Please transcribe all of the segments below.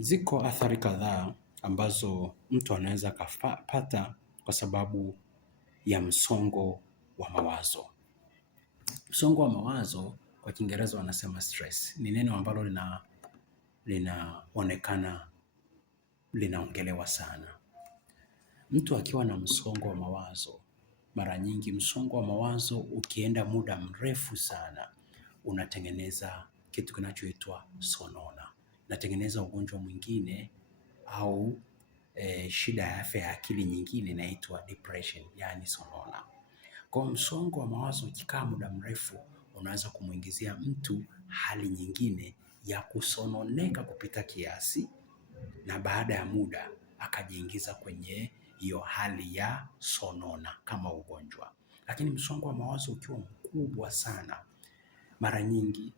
Ziko athari kadhaa ambazo mtu anaweza kapata kwa sababu ya msongo wa mawazo. Msongo wa mawazo kwa Kiingereza wanasema stress. Ni neno ambalo linaonekana linaongelewa sana. Mtu akiwa na msongo wa mawazo, mara nyingi msongo wa mawazo ukienda muda mrefu sana, unatengeneza kitu kinachoitwa sonona. Unatengeneza ugonjwa mwingine au shida ya afya ya akili nyingine inaitwa depression, yani sonona. Kwa msongo wa mawazo ukikaa muda mrefu, unaweza kumuingizia mtu hali nyingine ya kusononeka kupita kiasi, na baada ya muda akajiingiza kwenye hiyo hali ya sonona kama ugonjwa. Lakini msongo wa mawazo ukiwa mkubwa sana, mara nyingi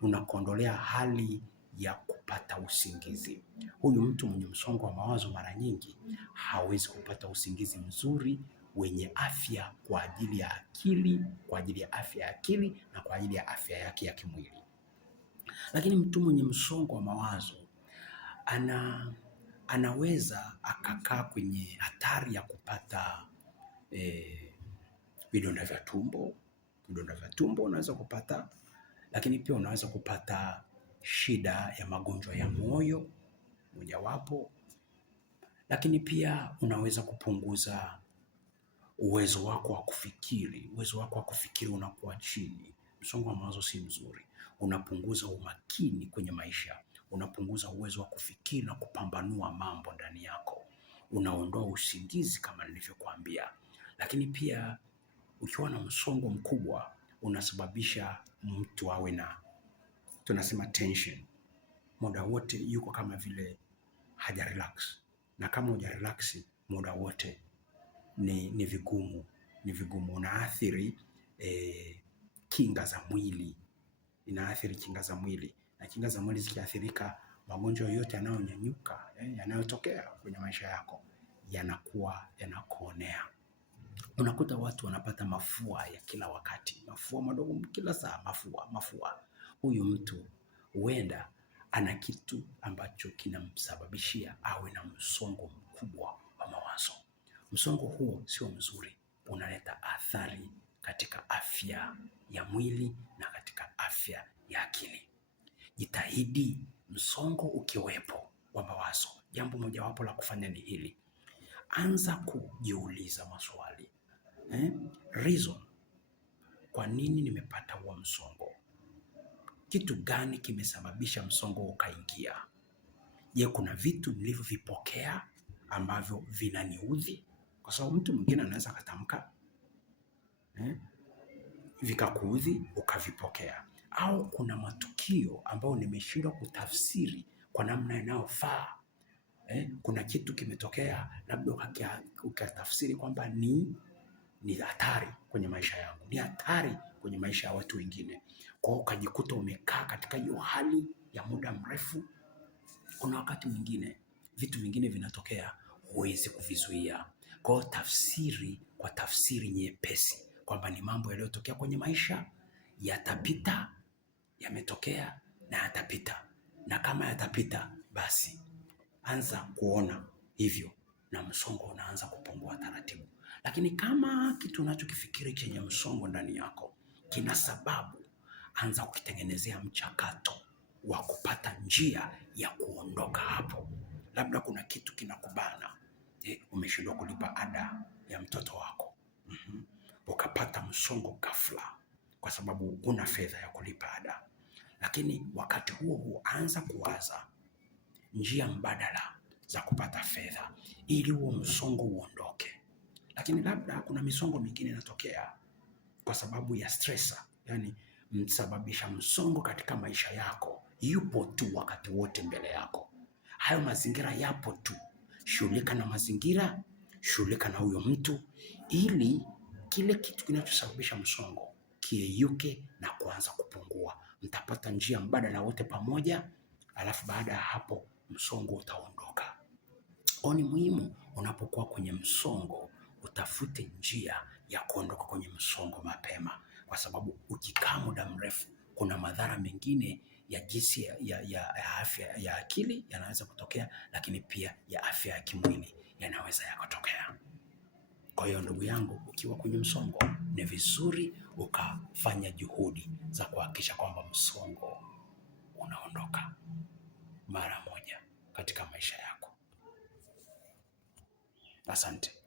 unakuondolea hali ya kupata usingizi. Huyu mtu mwenye msongo wa mawazo mara nyingi hawezi kupata usingizi mzuri wenye afya kwa ajili ya akili, kwa ajili ya afya ya akili na kwa ajili ya afya yake ya kimwili. Lakini mtu mwenye msongo wa mawazo anaweza akakaa kwenye hatari ya kupata vidonda vya tumbo. Vidonda vya tumbo unaweza kupata, lakini pia unaweza kupata shida ya magonjwa ya moyo mojawapo, lakini pia unaweza kupunguza uwezo wako wa kufikiri. Uwezo wako wa kufikiri unakuwa chini. Msongo wa mawazo si mzuri. Unapunguza umakini kwenye maisha, unapunguza uwezo wa kufikiri na kupambanua mambo ndani yako, unaondoa usingizi kama nilivyokuambia. Lakini pia ukiwa na msongo mkubwa unasababisha mtu awe na, tunasema tension, muda wote yuko kama vile haja relax, na kama huja relax muda wote ni vigumu. Unaathiri kinga za mwili, inaathiri kinga za mwili, na kinga za mwili zikiathirika, magonjwa yote yanayonyanyuka yanayotokea kwenye maisha yako yanakuwa yanakuonea. Unakuta watu wanapata mafua ya kila wakati, mafua madogo kila saa, mafua. Huyu mtu huenda ana kitu ambacho kinamsababishia awe na msongo mkubwa wa mawazo. Msongo huo sio mzuri, unaleta athari katika afya ya mwili na katika afya ya akili. Jitahidi msongo ukiwepo wa mawazo, jambo mojawapo la kufanya ni hili: anza kujiuliza maswali. Reason, kwa nini nimepata huo msongo? Kitu gani kimesababisha msongo ukaingia? Je, kuna vitu nilivyovipokea ambavyo vinaniudhi? Kwa sababu mtu mwingine anaweza katamka vikakuudhi ukavipokea, au kuna matukio ambayo nimeshindwa kutafsiri kwa namna inayofaa. Kuna kitu kimetokea, labda ukatafsiri kwamba ni hatari kwenye maisha yangu, ni hatari kwenye maisha ya watu wengine. Kwa hiyo ukajikuta umekaa katika hiyo hali ya muda mrefu. Kuna wakati mwingine vitu vingine vinatokea huwezi kuvizuia. Kwa hiyo tafsiri kwa tafsiri nyepesi kwamba ni mambo yaliyotokea kwenye maisha, yatapita, yametokea na yatapita, na kama yatapita basi anza kuona hivyo na msongo unaanza kupungua taratibu. Lakini kama kitu unachokifikiri chenye msongo ndani yako kina sababu, anza kukitengenezea mchakato wa kupata njia ya kuondoka hapo. Labda kuna kitu kinakubana, umeshindwa kulipa ada ya mtoto wako, ukapata msongo ghafla kwa sababu huna fedha ya kulipa ada. Lakini wakati huo anza kuwaza njia mbadala za kupata fedha ili huo msongo uondoke. Lakini labda kuna misongo mingine inatokea kwa sababu ya stressa, yani msababisha msongo katika maisha yako yupo tu wakati wote mbele yako. Hayo mazingira yapo tu. Shughulika na mazingira, shughulika na huyo mtu, ili kile kitu kinachosababisha msongo kiyeyuke na kuanza kupungua. Mtapata njia mbadala wote pamoja, alafu baada ya hapo msongo utaondoka. Ni muhimu unapokuwa kwenye msongo utafute njia ya kuondoka kwenye msongo mapema, kwa sababu ukikaa muda mrefu kuna madhara mengine ya jinsi ya afya ya akili yanaweza kutokea, lakini pia ya afya ya kimwili yanaweza yakatokea. Kwa hiyo ndugu yangu, ukiwa kwenye msongo, ni vizuri ukafanya juhudi za kuhakikisha kwamba msongo unaondoka mara moja katika maisha yako. Asante.